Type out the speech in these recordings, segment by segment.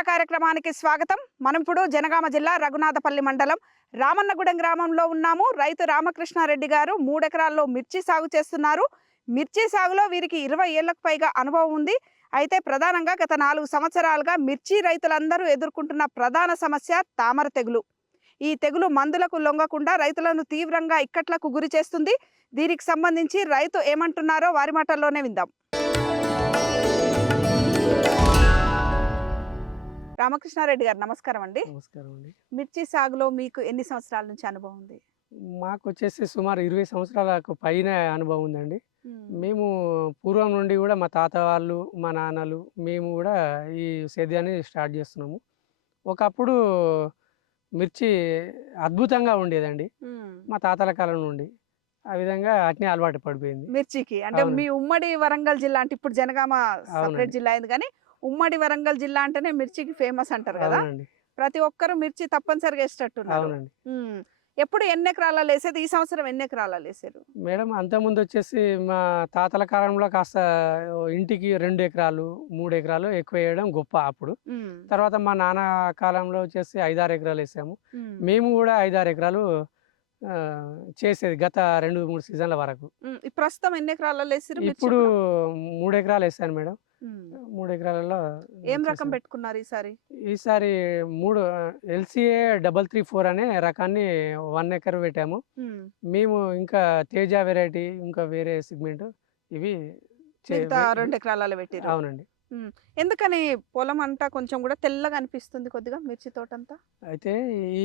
చర్చా కార్యక్రమానికి స్వాగతం. మనం ఇప్పుడు జనగామ జిల్లా రఘునాథపల్లి మండలం రామన్నగూడెం గ్రామంలో ఉన్నాము. రైతు రామకృష్ణారెడ్డి గారు 3 ఎకరాల్లో మిర్చి సాగు చేస్తున్నారు. మిర్చి సాగులో వీరికి 20 ఏళ్లకు పైగా అనుభవం ఉంది. అయితే ప్రధానంగా గత 4 సంవత్సరాలుగా మిర్చి రైతులందరూ ఎదుర్కొంటున్న ప్రధాన సమస్య తామర తెగులు. ఈ తెగులు మందులకు లొంగకుండా రైతులను తీవ్రంగా ఇక్కట్లకు గురి చేస్తుంది. దీనికి సంబంధించి రైతు ఏమంటున్నారో వారి మాటల్లోనే విందాం. రామకృష్ణారెడ్డి గారు నమస్కారం అండి. నమస్కారం అండి. మిర్చి సాగులో మీకు ఎన్ని సంవత్సరాల నుంచి అనుభవం ఉంది? మాకొచ్చేసి సుమారు 20 సంవత్సరాలకు పైన అనుభవం ఉందండి. మేము పూర్వం నుండి కూడా మా తాత వాళ్ళు, మా నాన్నలు మేము కూడా ఈ సేద్యాన్ని స్టార్ట్ చేస్తున్నాము. ఒకప్పుడు మిర్చి అద్భుతంగా ఉండేదండి మా తాతల కాలం నుండి. ఆ విధంగా అట్నే అలవాటు పడిపోయింది మిర్చికి. అంటే అవునండి. మీ ఉమ్మడి వరంగల్ జిల్లా, అంటే ఇప్పుడు జనగామ అవునండి. సపరేట్ జిల్లా అయింది కానీ ఉమ్మడి వరంగల్ జిల్లా అంటేనే మిర్చికి ఫేమస్ అంటారు కదా. అవునండి. ప్రతి ఒక్కరు మిర్చి తప్పనిసరిగా వేసేటట్టున్నారు. అవునండి ఎప్పుడు ఎన్ని ఎకరాలలో వేసేది? ఈ సంవత్సరం ఎన్ని ఎకరాలలో వేసారు? మేడం, అంతకుముందు వచ్చేసి మా తాతల కాలంలో కాస్త ఇంటికి 2 ఎకరాలు 3 ఎకరాలు ఎక్కువ వేయడం గొప్ప అప్పుడు. తర్వాత మా నాన్న కాలంలో వచ్చేసి 5-6 ఎకరాలు వేసాము. మేము కూడా 5-6 ఎకరాలు చేసేది గత 2-3 సీజన్ల వరకు. ప్రస్తుతం ఎన్ని ఎకరాలలో వేసారు? ఇప్పుడు 3 ఎకరాలు వేసాను మేడం. 3 ఎకరాలలో ఏం రకం చేశాను. పెట్టుకున్నారు ఈసారి? ఈసారి 3 LCA 334 అనే రకాన్ని 1 ఎకర్ పెట్టాము. మేము ఇంకా తేజ వెరైటీ, ఇంకా వేరే సెగ్మెంట్ ఇవి మిగతా 2 ఎకరాలలో పెట్టారు. అవునండి. ఎందుకని పొలం అంతా కొంచెం కూడా తెల్లగా అనిపిస్తుంది కొద్దిగా మిర్చి తోటంతా? అయితే ఈ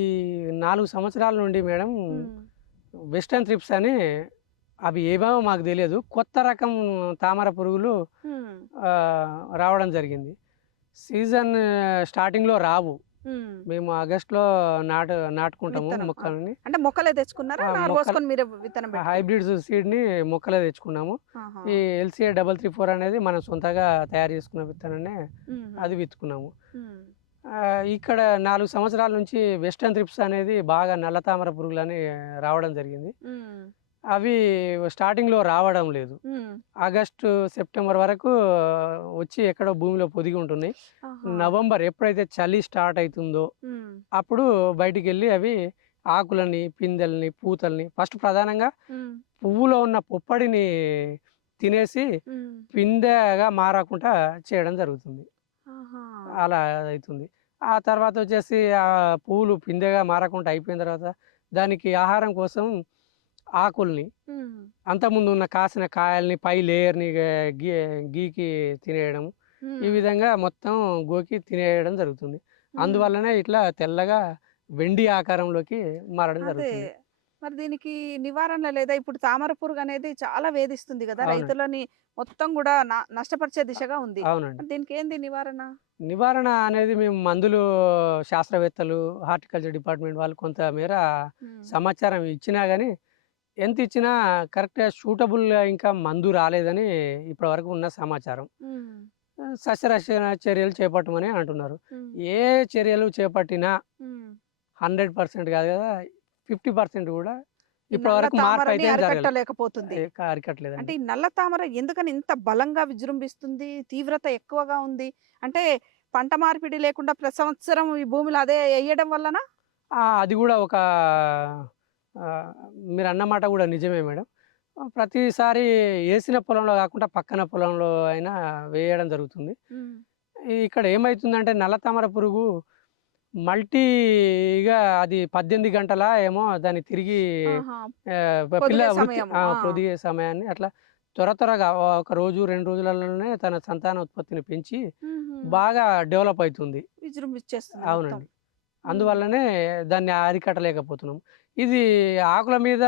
4 సంవత్సరాల నుండి మేడం వెస్టర్న్ త్రిప్స్ అని అవి ఏమేమో మాకు తెలియదు, కొత్త రకం తామర పురుగులు రావడం జరిగింది. సీజన్ స్టార్టింగ్లో రావు. మేము ఆగస్టులో నాటుకుంటాము విత్తనం. మొక్కలని. అంటే మొక్కలే తెచ్చుకున్నారా? నారు మొక్కలు పోసుకొని మీరే విత్తనం పెట్టుకున్నారా? హైబ్రిడ్ సీడ్ని మొక్కలే తెచ్చుకున్నాము. ఆహా. ఈ LCA 334 అనేది మనం సొంతగా తయారు చేసుకున్న విత్తనాన్ని మ్మ్. అది విత్తుకున్నాము. మ్మ్. ఇక్కడ 4 సంవత్సరాల నుంచి వెస్టర్న్ త్రిప్స్ అనేది బాగా నల్ల తామర పురుగులని రావడం జరిగింది. మ్మ్. అవి స్టార్టింగ్లో రావడం లేదు. మ్మ్. ఆగస్టు సెప్టెంబర్ వరకు వచ్చి ఎక్కడో భూమిలో పొదిగి ఉంటున్నాయి. ఆహా. నవంబర్ ఎప్పుడైతే చలి స్టార్ట్ అవుతుందో మ్మ్. అప్పుడు బయటికి వెళ్ళి అవి ఆకులని, పిందెల్ని, పూతల్ని ఫస్ట్ ప్రధానంగా మ్మ్. పువ్వులో ఉన్న పొప్పడిని తినేసి మ్మ్. పిందెగా మారకుండా చేయడం జరుగుతుంది. ఆహా. అలా అవుతుంది. ఆ తర్వాత వచ్చేసి ఆ పువ్వులు పిందెగా మారకుండా అయిపోయిన తర్వాత దానికి ఆహారం కోసం ఆకుల్ని, మ్మ్. అంతకుముందు ఉన్న కాసిన కాయల్ని పై లేయర్ని గీకి తినేయడం, ఈ మ్మ్. విధంగా మొత్తం గోకి తినేయడం జరుగుతుంది. మ్మ్. అందువల్లనే ఇట్లా తెల్లగా వెండి ఆకారంలోకి మారడం అదే. జరుగుతుంది. మరి దీనికి నివారణ లేదా? ఇప్పుడు తామర పురుగు అనేది చాలా వేధిస్తుంది కదా అవునండి. రైతులని, మొత్తం కూడా నష్టపరిచే దిశగా ఉంది. అవునండి. మరి దీనికి ఏంది నివారణ? నివారణ అనేది మేము మందులు, శాస్త్రవేత్తలు, హార్టికల్చర్ డిపార్ట్మెంట్ వాళ్ళు కొంతమేర మ్మ్. సమాచారం ఇచ్చినా కానీ ఎంత ఇచ్చినా కరెక్ట్గా సూటబుల్గా ఇంకా మందు రాలేదని ఇప్పటివరకు ఉన్న సమాచారం. మ్మ్. సస్యరక్షణ చర్యలు చేపట్టమని అంటున్నారు. మ్మ్. ఏ చర్యలు చేపట్టినా మ్మ్. 100% కాదు కదా, 50% కూడా ఈ నల్ల ఇప్పటివరకు మార్పు తామరని అయితే జరగలేదు. అరికట్టలేకపోతుంది. అంటే అరికట్టలేదండి. ఈ నల్ల తామర ఎందుకని ఇంత బలంగా విజృంభిస్తుంది, తీవ్రత ఎక్కువగా ఉంది? అంటే పంట మార్పిడి లేకుండా ప్రతి సంవత్సరం ఈ భూమిలో అదే వేయడం వలన? అది కూడా ఒక మీరు అన్నమాట కూడా నిజమే మేడం. ప్రతిసారి వేసిన పొలంలో కాకుండా పక్కన పొలంలో అయినా వేయడం జరుగుతుంది. ఇక్కడ ఏమవుతుందంటే నల్ల తామర పురుగు మల్టీగా అది 18 గంటల ఏమో దాన్ని తిరిగి ఆహా. పిల్ల పొదిగే వృత్తి సమయము. పొదిగే సమయాన్ని అట్లా త్వరగా ఒక రోజు 2 రోజులలోనే తన సంతాన ఉత్పత్తిని పెంచి బాగా డెవలప్ అవుతుంది. విజృంభించేస్తుంది మొత్తం. అవునండి. అందువల్లనే దాన్ని అరికట్టలేకపోతున్నాం. ఇది ఆకుల మీద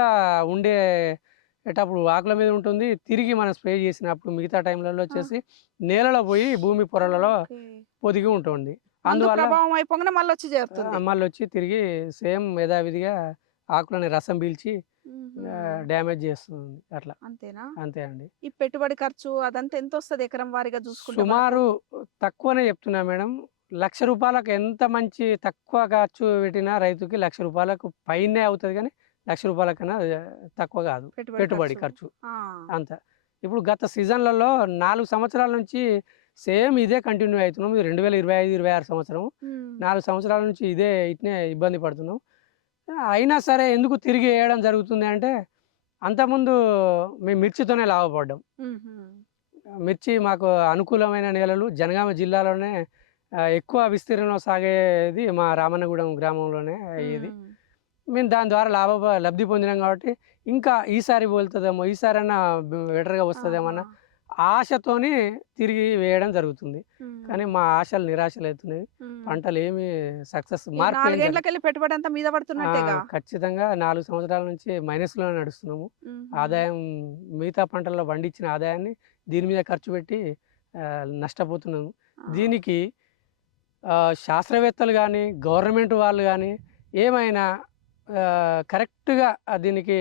ఉండేటప్పుడు ఆకుల మీద ఉంటుంది. తిరిగి మనం స్ప్రే చేసినప్పుడు మిగతా టైంలలో వచ్చేసి నేలలో పోయి భూమి పొరలలో ఓకే. పొదిగి ఉంటుంది. మందు అందువల్ల ప్రభావం అయిపోగానే మళ్ళీ వచ్చి చేరుతుంది. మళ్ళొచ్చి తిరిగి సేమ్ యథావిధిగా ఆకులని రసం పీల్చి డ్యామేజ్ చేస్తుంది. అట్లా అంతేనా? అంతే అండి. ఈ పెట్టుబడి ఖర్చు అదంతా ఎంత వస్తుంది ఎకరం వారీగా చూసుకుంటే మనకు? సుమారు తక్కువనే చెప్తున్నా మేడం. ₹1,00,000 ఎంత మంచి తక్కువ ఖర్చు పెట్టినా రైతుకి ₹1,00,000 పైనే అవుతుంది కానీ ₹1,00,000 కన్నా తక్కువ కాదు పెట్టుబడి ఖర్చు ఆ. అంత. ఇప్పుడు గత సీజన్లలో 4 సంవత్సరాల నుంచి సేమ్ ఇదే కంటిన్యూ అవుతున్నాం. ఇది 2025, 26 సంవత్సరం. 4 సంవత్సరాల నుంచి ఇదే ఇట్నే ఇబ్బంది పడుతున్నాం. అయినా సరే ఎందుకు తిరిగి వేయడం జరుగుతుంది అంటే, అంతకుముందు మేము మిర్చితోనే లాభపడ్డాం. మిర్చి మాకు అనుకూలమైన నేలలు జనగామ జిల్లాలోనే ఎక్కువ విస్తీర్ణంలో సాగేది మా రామన్నగూడెం గ్రామంలోనే అయ్యేది. మేము దాని ద్వారా లబ్ధి పొందినాం కాబట్టి, ఇంకా ఈసారి వెళ్తుందేమో, ఈసారైనా బెటర్‌గా వస్తదేమో అన్న ఆశతోని తిరిగి వేయడం జరుగుతుంది. కానీ మా ఆశలు నిరాశలవుతున్నాయి. పంటలేమి సక్సెస్ మార్పు ఏం జరగ నాలుగేళ్లకెళ్ళి పెట్టుబడి అంతా మీద పడుతున్నట్టేగా. ఖచ్చితంగా 4 సంవత్సరాల నుంచి మైనస్‌లోనే నడుస్తున్నాము. ఆదాయం మిగతా పంటల్లో పండించిన ఆదాయాన్ని దీని మీద ఖర్చు పెట్టి నష్టపోతున్నాము. దీనికి శాస్త్రవేత్తలు గానీ, గవర్నమెంట్ వాళ్ళు గానీ ఏమైనా కరెక్ట్‌గా దీనికి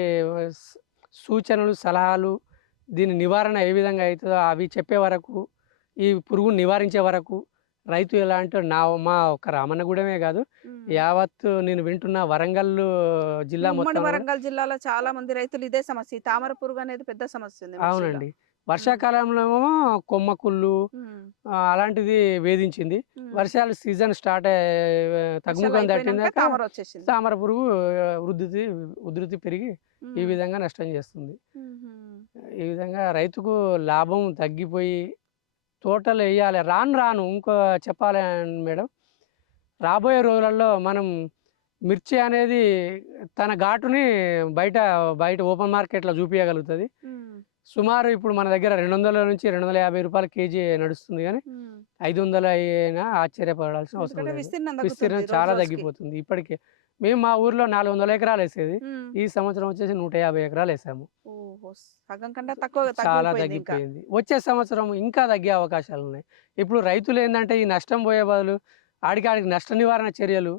స్ సూచనలు, సలహాలు, దీని నివారణ ఏ విధంగా అయితదో అవి చెప్పే వరకు, ఈ పురుగుని నివారించే వరకు రైతు ఎలా అంటే మా ఒక్క రామన్నగూడెమే కాదు, యావత్తు నేను వింటున్న వరంగల్ జిల్లా ఉమ్మడి మొత్తంలో కూడా. వరంగల్ జిల్లాలో చాలా మంది రైతులు ఇదే సమస్య. ఈ తామర పురుగు అనేది పెద్ద సమస్య ఉంది మిర్చిలో. అవునండి. వర్షాకాలంలో ఏమో కొమ్మ కుళ్ళు అలాంటిది వేధించింది. వర్షాలు సీజన్ స్టార్ట్ తగ్గుముఖం దాటినాక తామర వచ్చేసింది. తామర పురుగు ఉధృతి పెరిగి ఈ విధంగా నష్టం చేస్తుంది. ఈ విధంగా రైతుకు లాభం తగ్గిపోయి తోటలు వేయాలి. రాను ఇంకో చెప్పాలి మేడం, రాబోయే రోజులలో మనం మిర్చి అనేది తన ఘాటుని బయట ఓపెన్ మార్కెట్లో చూపించగలుగుతుంది. సుమారు ఇప్పుడు మన దగ్గర 200 నుంచి 250 రూపాయల కేజీ నడుస్తుంది, కానీ 500 అయినా ఆశ్చర్యపడాల్సిన అవసరం లేదు. విస్తీర్ణం చాలా తగ్గిపోతుంది. ఇప్పటికే మేము మా ఊర్లో 400 ఎకరాలు వేసేది, ఈ సంవత్సరం వచ్చేసి 150 ఎకరాలు వేసాము. సగం కంటే తక్కువ చాలా తగ్గిపోయింది. వచ్చే సంవత్సరం ఇంకా తగ్గే అవకాశాలు ఉన్నాయి. ఇప్పుడు రైతులు ఏంటంటే ఈ నష్టం పోయే బదులు ఆడికి నష్ట నివారణ చర్యలు,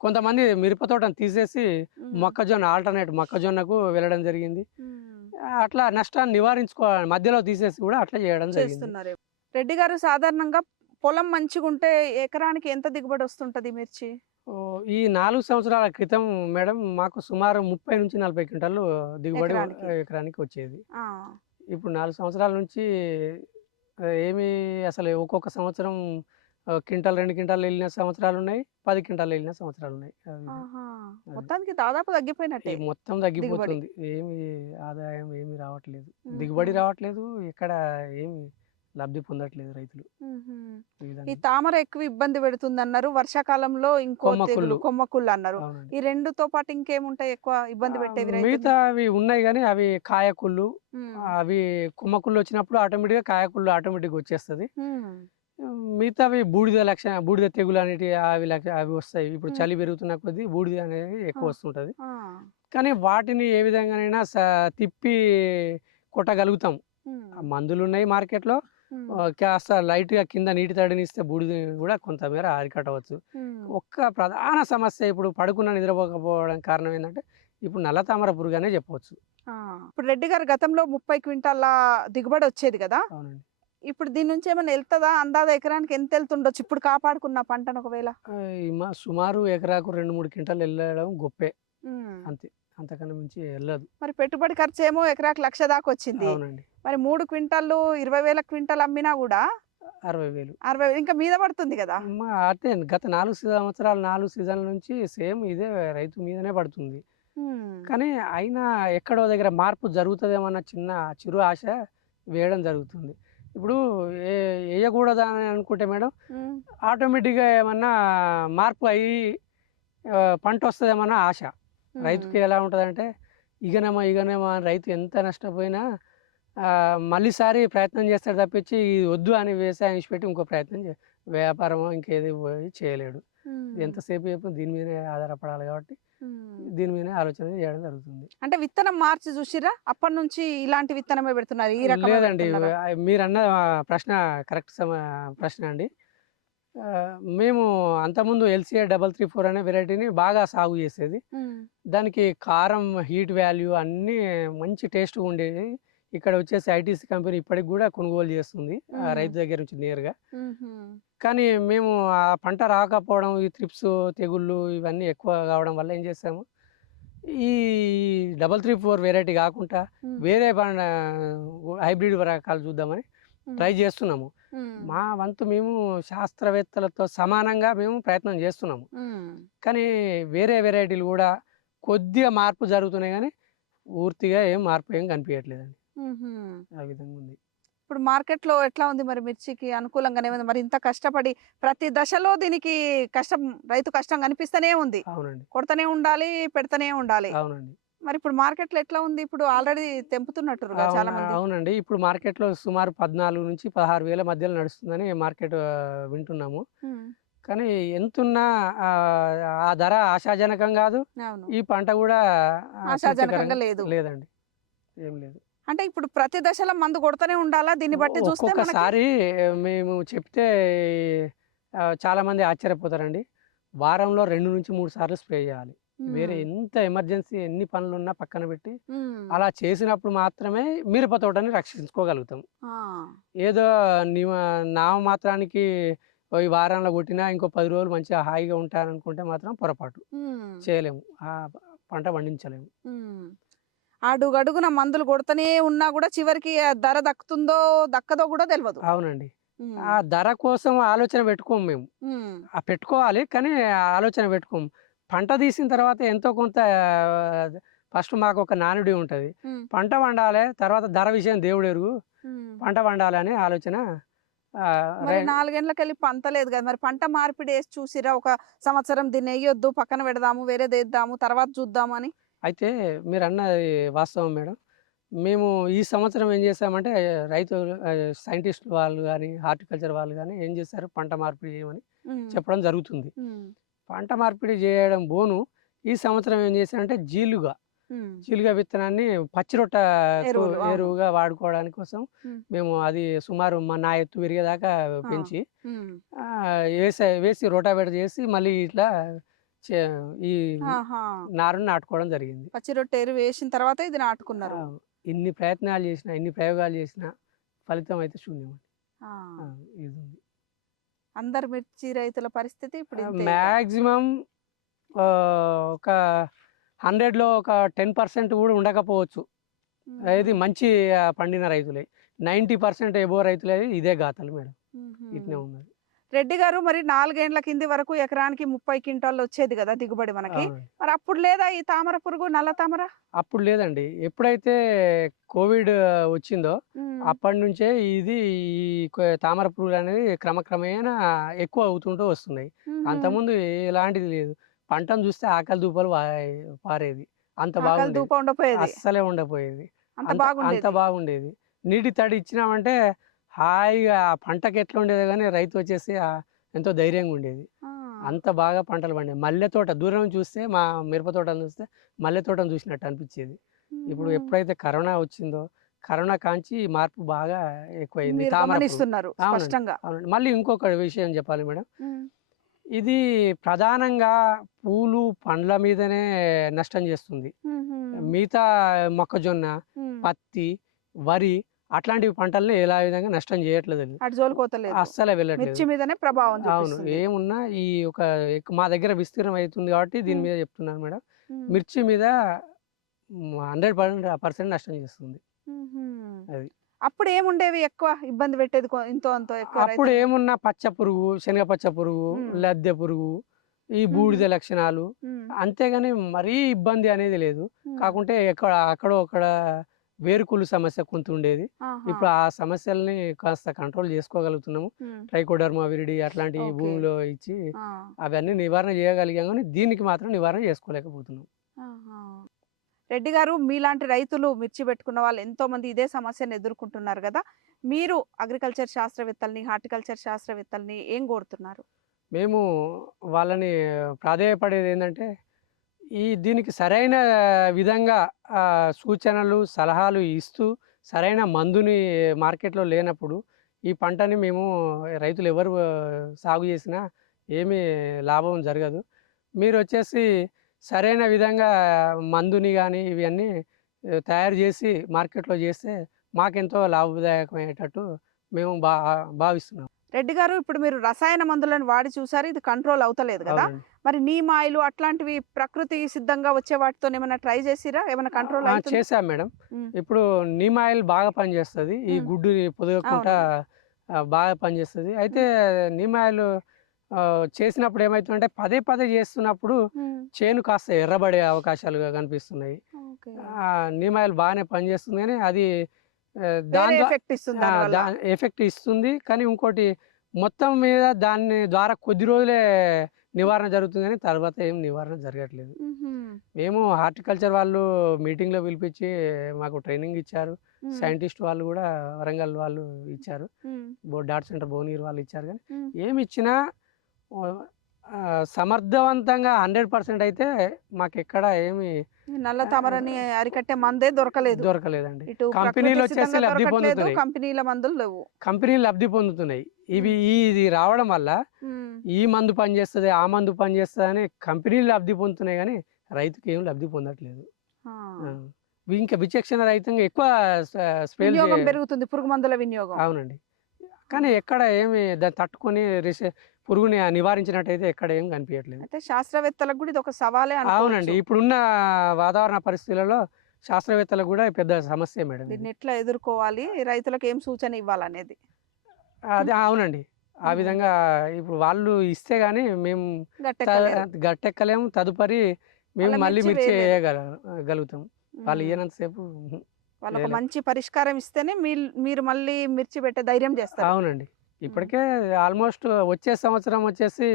కొంతమంది మిరప తోటను తీసేసి ఆల్టర్నేట్ మొక్కజొన్నకు వెళ్ళడం జరిగింది. అట్లా నష్టాన్ని నివారించుకోవాలి, మధ్యలో తీసేసి కూడా అట్లా చేయడం జరిగింది. రెడ్డి గారు, సాధారణంగా పొలం మంచిగుంటే ఎకరానికి ఎంత దిగుబడి వస్తుంటది మిర్చి? ఈ 4 సంవత్సరాల క్రితం మేడం మాకు సుమారు 30 నుంచి 40 క్వింటాలు దిగుబడి ఎకరానికి వచ్చేది. ఇప్పుడు 4 సంవత్సరాల నుంచి ఏమి అసలు ఒక్కొక్క సంవత్సరం క్వింటాల్ 2 క్వింటాలు వెళ్ళిన సంవత్సరాలు ఉన్నాయి, 10 క్వింటాలు వెళ్ళిన సంవత్సరాలు ఉన్నాయి. మొత్తానికి దాదాపు తగ్గిపోయినట్టే. మొత్తం తగ్గిపోతుంది. ఏమి ఆదాయం ఏమి రావట్లేదు, దిగుబడి రావట్లేదు, ఎక్కడ ఏమి లబ్ధి పొందట్లేదు రైతులు. ఈ తామర ఎక్కువ ఇబ్బంది పెడుతుంది అన్నారు. వర్షాకాలంలో ఇంకో కొమ్మకుళ్ళు అన్నారు. ఈ రెండుతో పాటు ఇంకేముంటాయి ఎక్కువ ఇబ్బంది పెట్టేవి? మిగతా అవి ఉన్నాయి, కానీ అవి కాయకుళ్ళు, అవి కొమ్మకుళ్ళు వచ్చినప్పుడు ఆటోమేటిక్గా కాయకుళ్ళు ఆటోమేటిక్గా వచ్చేస్తుంది. మిగతావి బూడిద తెగులు అనేటివి అవి వస్తాయి. ఇప్పుడు చలి పెరుగుతున్న కొద్దీ బూడిద అనేది ఎక్కువ వస్తుంటది. కానీ వాటిని ఏ విధంగానైనా తిప్పి కొట్టగలుగుతాం. మందులు ఉన్నాయి మార్కెట్లో, కాస్త లైట్గా కింద నీటి తడిని ఇస్తే బూడిద కూడా కొంతమేర అరికట్టవచ్చు. ఒక్క ప్రధాన సమస్య ఇప్పుడు పడుకున్న నిద్రపోకపోవడం కారణం ఏంటంటే ఇప్పుడు నల్ల తామర పురుగు అనే చెప్పవచ్చు. ఇప్పుడు రెడ్డి గారు గతంలో 30 క్వింటాల దిగుబడి వచ్చేది కదా. అవునండి. ఇప్పుడు దీని నుంచి ఏమైనా వెళ్తుందా? అందాజ ఎకరానికి ఎంత వెళ్తుండొచ్చు ఇప్పుడు కాపాడుకున్న పంటను? ఒకవేళ సుమారు ఎకరాకు 2-3 క్వింటాలు వెళ్ళడం గొప్పే, అంతే, అంతకన్నా మించి వెళ్ళదు. మరి పెట్టుబడి ఖర్చు ఏమో ఎకరాకు 1,00,000 దాకా వచ్చింది. అవునండి. మరి 3 క్వింటాలు 20,000 క్వింటాలు అమ్మినా కూడా 60,000 ఇంకా మీద పడుతుంది కదా. అంటే గత 4 సంవత్సరాలు 4 సీజన్ల నుంచి సేమ్ ఇదే రైతు మీదనే పడుతుంది. కానీ అయినా ఎక్కడో దగ్గర మార్పు జరుగుతుందేమన్న చిరు ఆశ వేయడం జరుగుతుంది. ఇప్పుడు వేయకూడదని అనుకుంటే మేడం, ఆటోమేటిక్గా ఏమన్నా మార్పు అయ్యి పంట వస్తుందేమన్నా ఆశ రైతుకి. ఎలా ఉంటుందంటే ఇగనేమో అని రైతు ఎంత నష్టపోయినా మళ్ళీసారి ప్రయత్నం చేస్తాడు తప్పించి వద్దు అని వ్యవసాయం ఇచ్చిపెట్టి ఇంకో ప్రయత్నం వ్యాపారమో ఇంకేది చేయలేడు. ఎంతసేపు దీని మీదనే ఆధారపడాలి కాబట్టి దీని మీదనే ఆలోచన చేయడం జరుగుతుంది. అంటే విత్తనం మార్చి చూసిరా? అప్పటి నుంచి ఇలాంటి విత్తనమే పెడుతున్నారు? ఈ రకం లేదండి, మీరు అన్న ప్రశ్న కరెక్ట్ ప్రశ్న అండి. మేము అంతకుముందు LCA 334 అనే వెరైటీని బాగా సాగు చేసేది. దానికి కారం, హీట్ వాల్యూ అన్నీ మంచి టేస్ట్గా ఉండేది. ఇక్కడ వచ్చేసి ITC కంపెనీ ఇప్పటికి కూడా కొనుగోలు చేస్తుంది రైతు దగ్గర నుంచి నేరుగా. కానీ మేము ఆ పంట రాకపోవడం, ఈ త్రిప్స్ తెగుళ్ళు ఇవన్నీ ఎక్కువ కావడం వల్ల ఏం చేసాము, ఈ 334 వెరైటీ కాకుండా వేరే హైబ్రిడ్ రకాలు చూద్దామని ట్రై చేస్తున్నాము. మా వంతు మేము శాస్త్రవేత్తలతో సమానంగా మేము ప్రయత్నం చేస్తున్నాము. కానీ వేరే వెరైటీలు కూడా కొద్దిగా మార్పు జరుగుతున్నాయి కానీ పూర్తిగా మార్పు ఏం కనిపించట్లేదండి. ఆ విధంగా ఉంది. ఇప్పుడు మార్కెట్‌లో ఎట్లా ఉంది మరి మిర్చికి అనుకూలంగానే ఉంది. మరి ఇంత కష్టపడి ప్రతి దశలో దీనికి కష్టం రైతు కష్టం కనిపిస్తూనే ఉంది. అవునండి. కొడతనే ఉండాలి, పెడతనే ఉండాలి. అవునండి. మరి ఇప్పుడు మార్కెట్‌లో ఎట్లా ఉంది? ఇప్పుడు ఆల్రెడీ తెంపుతున్నట్టురుగా చాలా మంది. అవునండి. ఇప్పుడు మార్కెట్‌లో సుమారు 14,000-16,000 మధ్యలో నడుస్తుందని మార్కెట్ వింటున్నాము. హ్మ్. కానీ ఎంతున్నా ఆ ధర ఆశాజనకం గాదు. అవును. ఈ పంట గూడా ఆశాజనకంగా తృప్తికరంగా లేదు. లేదండి. ఏం లేదు. అంటే ఇప్పుడు ప్రతి దశలో మందు కొడతనే ఉండాలా? దీన్ని బట్టి చూస్తే మనకి ఒక్కొక్కసారి మేము చెప్తే చాలామంది ఆశ్చర్యపోతారండి. వారంలో 2-3 సార్లు స్ప్రే జేయాలి. వేరే హ్మ్. ఎంత ఎమర్జెన్సీ ఎన్ని పనులున్నా పక్కన పెట్టి హ్మ్. అలా చేసినప్పుడు మాత్రమే మిరప తోటని రక్షించుకోగలుగుతాం. ఆ! ఏదో నిమ నామమాత్రానికి ఈ వారంలో కొట్టినా ఇంకో 10 రోజులు మంచిగా హాయిగా ఉంటాననుకుంటే మాత్రం పొరపాటు. హ్మ్. చేయలేము. పంట పండించలేము. హ్మ్. అడుగడుగున మందులు కొడతనే ఉన్నా గూడా చివరికి ఆ ధర దక్కుతుందో, దక్కదో గూడా తెలవదు. అవునండి. హ్మ్. ఆ ధర కోసం ఆలోచన పెట్టుకోము మేము. హ్మ్. పెట్టుకోవాలి కానీ ఆలోచన పెట్టుకోము. పంట తీసిన తర్వాత ఎంతో కొంత ఫస్ట్ మాకొక నానుడి ఉంటది. హ్మ్. పంట పండాలే, తర్వాత ధర విషయం దేవుడెరుగు. హ్మ్. పంట పండాలని ఆలోచన ఆహ్, మరి రై 4 ఏండ్లకెళ్ళి పంట లేదు గదా! మరి పంట మార్పిడి ఏసి చూసిర్రా? ఒక సంవత్సరం దీన్నెయ్యొద్దు, పక్కన పెడదాము, వేరేదేద్దాము, తర్వాత చూద్దాము అని? అయితే మీరన్నది వాస్తవం మేడం. మేము ఈ సంవత్సరం ఏం చేసామంటే రైతులు సైంటిస్టులు వాళ్ళు గాని, హార్టికల్చర్ వాళ్ళు గాని ఏం చేశారు పంట మార్పిడి చేయమని హ్మ్. చెప్పడం జరుగుతుంది. హ్మ్. పంట మార్పిడి చేయడం బోను ఈ సంవత్సరం ఏం చేశానంటే హ్మ్. జీలుగా విత్తనాన్ని పచ్చిరొట్టకు ఎరువులు. అవును. ఎరువుగా వాడుకోవడానికి కోసం హ్మ్. మేము అది సుమారు నా ఎత్తు పెరిగేదాకా ఆ! పెంచి హ్మ్. వేసి రోటావేటర్ చేసి మళ్ళీ ఇట్లా చే ఈ ఆహా! నారుని నాటుకోవడం జరిగింది. పచ్చి రొట్టె ఎరువేసిన తర్వాత ఇది నాటుకున్నారు. ఆ! ఇన్ని ప్రయత్నాలు చేసినా, ఇన్ని ప్రయోగాలు చేసినా ఫలితం అయితే శూన్యమండి. ఆ! ఆ! ఇదుంది. అందరు మిర్చి రైతుల పరిస్థితి ఇప్పుడు ఇంతే ఇగ. మాక్సిమం ఒక 100లో ఒక 10% కూడా ఉండకపోవచ్చు. హుహు. ఇది మంచి పండిన రైతులే. 90% ఎబోవ్ రైతులది ఇదే గాథలు మేడం. హుహు. ఇట్నే ఉన్నది. రెడ్డి గారు మరి 4 ఏండ్ల కింది వరకు ఎకరానికి 30 క్వింటాలొచ్చేది గదా! దిగుబడి మనకి. అవునండి. మరి అప్పుడు లేదా ఈ తామర పురుగు, నల్ల తామర? అప్పుడు లేదండి. ఎప్పుడైతే కోవిడ్ వచ్చిందో హ్మ్. అప్పటినుంచే ఇది ఈ తామర పురుగులనేవి క్రమక్రమేణా ఎక్కువ అవుతుంటూ వస్తున్నాయి. హుహు. అంతకుముందు ఎలాంటిది లేదు. పంటను చూస్తే ఆకలి దూపలు పారేది. అంత ఆకలి బాగుండేది. దూప ఉండపోయేది. అస్సలే ఉండపోయేది. అంత అంత బాగుండేది. బాగుండేది. నీటి తడి ఇచ్చినామంటే హాయిగా ఆ పంటకి ఎట్లా ఉండేదో గానీ రైతు వచ్చేసి ఎంతో ధైర్యంగా ఉండేది. ఆ! అంత బాగా పంటలు పండేవి. మల్లె తోట దూరం చూస్తే మా మిరప తోటను చూస్తే మల్లె తోటను చూసినట్టు అనిపించేది. ఇప్పుడు హుహు. ఎప్పుడైతే కరోనా వచ్చిందో, కరోనా కాంచి మార్పు బాగా ఎక్కువయింది. మీరు తామర పురుగు. గమనిస్తున్నారు అవునండి. స్పష్టంగా. అవునండి. మళ్ళీ ఇంకొక విషయం చెప్పాలి మేడం. హ్మ్. ఇది ప్రధానంగా పూలు, పండ్ల మీదనే నష్టం చేస్తుంది. హుహు. మిగతా మొక్కజొన్న, హ్మ్. పత్తి, వరి అట్లాంటివి పంటల్ని ఎలా విధంగా నష్టం చేయట్లేదండి. అటు జోలికోతలేదు. అస్సలే వెళ్ళట్లేదు. మిర్చి మీదనే ప్రభావం అవును. చూపిస్తుంది. ఏమున్నా ఈ ఒక మా దగ్గర విస్తీర్ణం అయితుంది కాబట్టి దీని హ్మ్. మీద చెప్తున్నాను మేడం. హ్మ్. మిర్చి మీద 100% నష్టం చేస్తుంది. హుహు. అది. అప్పుడేముండేవి ఎక్కువ ఇబ్బంది పెట్టేది ఇంతో అంతో ఎక్కువ అప్పుడు రైతుల్ని? ఏమున్నా పచ్చ పురుగు, శనగ పచ్చ పురుగు, హ్మ్. లద్దె పురుగు, ఈ హుహు. బూడిద లక్షణాలు. హ్మ్. అంతేగాని మరీ ఇబ్బంది అనేది లేదు. హ్మ్. కాకుంటే అక్కడో అక్కడ వేరుకుళ్ళు సమస్య కొంత ఉండేది. ఆహా! ఇప్పుడు ఆ సమస్యల్ని కాస్త కంట్రోల్ చేసుకోగలుగుతున్నాము. హ్మ్. ట్రైకోడర్మా విరిడి అట్లాంటివి ఓకే. భూమిలో ఇచ్చి ఆ! అవన్నీ నివారణ చేయగలిగాం గానీ, దీనికి మాత్రం నివారణ చేసుకోలేకపోతున్నాం. ఆహా! రెడ్డి గారు మీలాంటి రైతులు మిర్చి పెట్టుకున్న వాళ్ళు ఎంతోమంది ఇదే సమస్యను ఎదుర్కొంటున్నారు గదా! మీరు అగ్రికల్చర్ శాస్త్రవేత్తల్ని, హార్టికల్చర్ శాస్త్రవేత్తల్ని ఏం కోరుతున్నారు? మేము వాళ్ళని ప్రాధేయపడేదేందంటే, దీనికి సరైన విధంగా సూచనలు, సలహాలు ఇస్తూ, సరైన మందుని మార్కెట్‌లో లేనప్పుడు, ఈ పంటని మేము రైతులెవరు సాగు చేసినా ఏమీ లాభం జరగదు. మీరొచ్చేసి సరైన విధంగా మందుని గానీ, ఇవన్నీ తయారు జేసి మార్కెట్‌లో జేస్తే మాకెంతో లాభదాయకమయ్యేటట్టు మేము భావిస్తున్నాం. రెడ్డి గారు ఇప్పుడు మీరు రసాయన మందులను వాడి చూసారు. ఇది కంట్రోల్ అవుతలేదు గదా! అవునండి. మరి నీమ్ ఆయిలు అట్లాంటివి ప్రకృతి సిద్ధంగా వచ్చే వాటితోనేమన్నా ట్రై చేసిర్రా? ఏమన్నా కంట్రోల్ అయితుందా? చేశాం మేడం. హ్మ్. ఇప్పుడు నీమ్ ఆయిల్ బాగా పనిచేస్తది. ఈ హ్మ్. గుడ్డుని పొదగకుండా అవును. బాగా పనిచేస్తుంది. అయితే నీమ్ ఆయిల్ చేసినప్పుడు ఏమవుతుందంటే పదే పదే చేస్తున్నప్పుడు చేను కాస్త ఎర్రబడే అవకాశాలుగా కనిపిస్తున్నాయి. ఓకే. నీమ్ ఆయిల్ బాగానే పనిచేస్తుంది కానీ అది వేరే దాని ఎఫెక్ట్ ఇస్తుంది దానివల్ల. ఎఫెక్ట్ ఇస్తుంది. కానీ ఇంకోటి మొత్తం మీద దాని ద్వారా కొద్ది రోజులే నివారణ జరుగుతుంది కానీ తర్వాత ఏం నివారణ జరగట్లేదు. మేము హార్టికల్చర్ వాళ్ళు మీటింగ్‌లో పిలిపించి మాకు ట్రైనింగ్ ఇచ్చారు. సైంటిస్ట్ వాళ్ళు కూడా వరంగల్ వాళ్ళు ఇచ్చారు. డాట్ సెంటర్ భువనగిరి వాళ్ళు ఇచ్చారు. కానీ ఏమిచ్చినా సమర్థవంతంగా 100% అయితే మాకెక్కడ ఏమి నల్ల తామరని అరికట్టే మందే దొరకలేదండి. ఇటు కంపెనీలు వచ్చేసి ప్రకృతి లబ్ధి సిద్ధంగా పొందుతున్నాయి. కంపెనీల మందులు లేవు. కంపెనీలు లబ్ధి పొందుతున్నాయి. ఇది రావడం వల్ల ఈ మందు పనిచేస్తది, ఆ మందు పనిచేస్తది అని కంపెనీలు లబ్ధి పొందుతున్నాయి కానీ రైతుకి ఏం లబ్ధి పొందట్లేదు. ఇంకా విచక్షణ రహితంగా ఎక్కువ స్ప్రేలు వినియోగం పెరుగుతుంది, పురుగు మందుల వినియోగం. అవునండి. కానీ ఎక్కడ ఏమి దాన్ని తట్టుకొని పురుగుని నివారించినట్టయితే ఎక్కడ ఏం కనిపించట్లేదు. అయితే శాస్త్రవేత్తలకు కూడా ఇది ఒక సవాలే అవునండి. అనుకోవచ్చు. ఇప్పుడున్న వాతావరణ పరిస్థితులలో శాస్త్రవేత్తలకు కూడా పెద్ద సమస్య మేడం ఇది. దీన్ని ఎట్లా ఎదుర్కోవాలి, రైతులకు ఏం సూచన ఇవ్వాలనేది. అది అవునండి. ఆ విధంగా ఇప్పుడు వాళ్ళు ఇస్తే గానీ మేము గట్టెక్కలేరు. గట్టెక్కలేము. తదుపరి మేము వాళ్ళ మళ్ళీ మిర్చి మిర్చి వేయలేరు. వేయగలుగుతాం. వాళ్ళు ఇయ్యనంత సేపు వాళ్ళకు వేయలేం. మంచి పరిష్కారం ఇస్తేనే మీరు మళ్ళీ మిర్చి పెట్టే ధైర్యం చేస్తారు. అవునండి. ఇప్పటికే ఆల్మోస్ట్ వచ్చే సంవత్సరం వచ్చేసి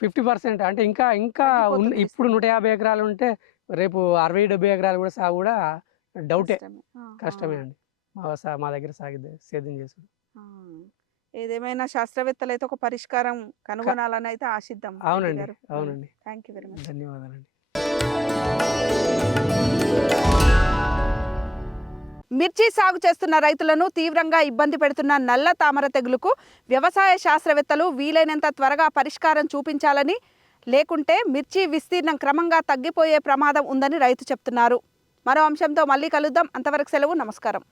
50% అంటే ఇంకా తగ్గిపోతుంది ఇప్పుడు విస్తీర్ణం. 150 ఎకరాలు ఉంటే రేపు 60-70 ఎకరాలు కూడా సాగు కూడా డౌటే. కష్టమే. కష్టమే అండి. మా దగ్గర సేద్యం చేసుడు. ఆ. ఏదేమైనా శాస్త్రవేత్తలు అయితే ఒక పరిష్కారం కనుగొనాలని అయితే ఆశిద్దాం. అవునండి. అవునండి. Thank you very much. ధన్యవాదాలండి. మిర్చి సాగు చేస్తున్న రైతులను తీవ్రంగా ఇబ్బంది పెడుతున్న నల్ల తామర తెగులుకు వ్యవసాయ శాస్త్రవేత్తలు వీలైనంత త్వరగా పరిష్కారం చూపించాలని, లేకుంటే మిర్చి విస్తీర్ణం క్రమంగా తగ్గిపోయే ప్రమాదం ఉందని రైతు చెప్తున్నారు. మరో అంశంతో మళ్ళీ కలుద్దాం. అంతవరకు సెలవు. నమస్కారం.